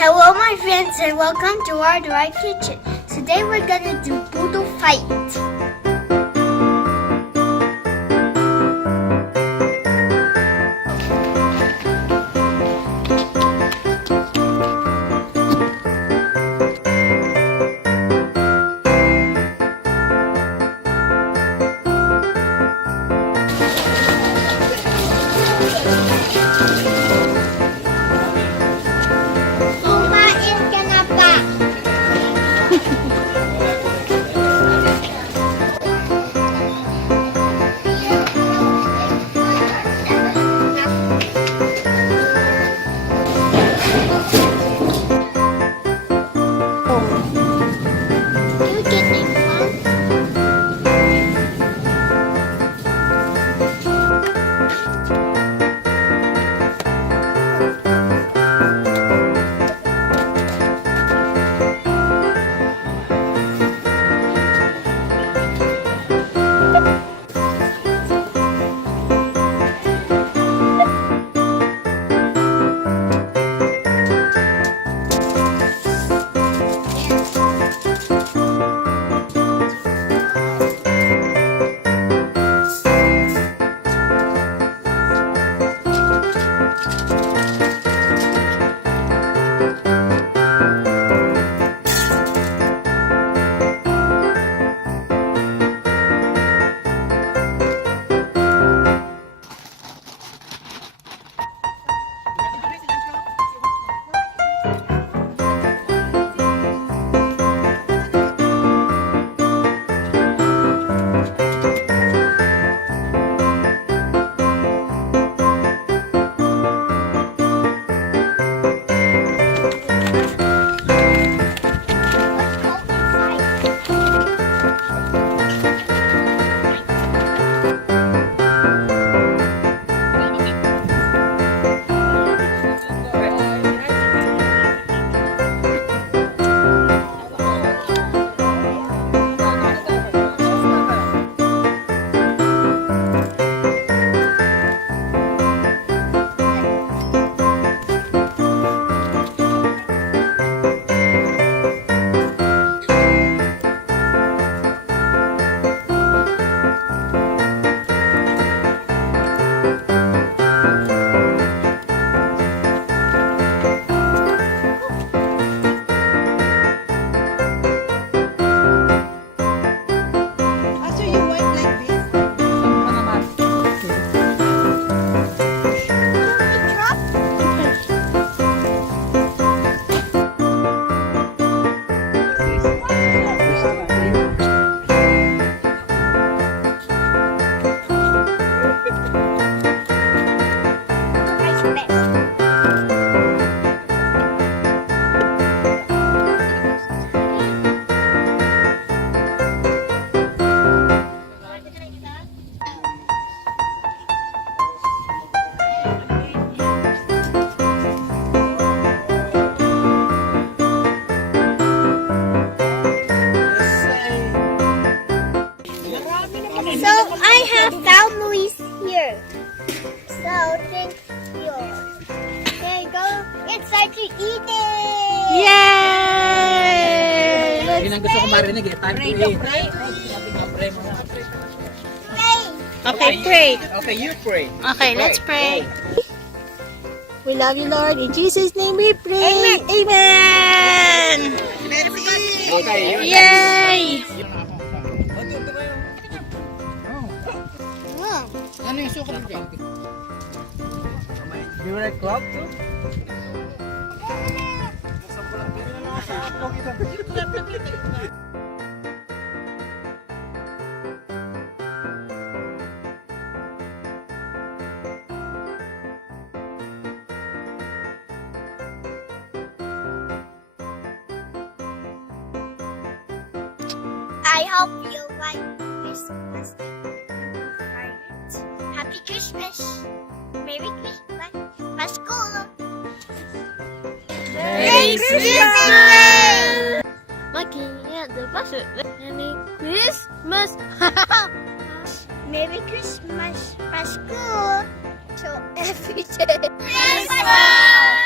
Hello my friends and welcome to our dry kitchen. Today we're gonna do Boodle Fight. So I have families here. So thank you. There you go. It's time to eat it. Yay! Let's Yun ang gusto ko marinig eh. Time to eat. pray. Okay, pray. Okay, you pray. Okay, let's pray. We love you, Lord. In Jesus' name we pray. Amen. Okay, you. Yay! Ano yung suka mo dyan? You like club too? I hope you like Christmas. Happy Christmas. Merry Christmas. Pasko. Merry Christmas. Looking at the bus. Merry Christmas. Merry Christmas. Pasko. So every day. Christmas.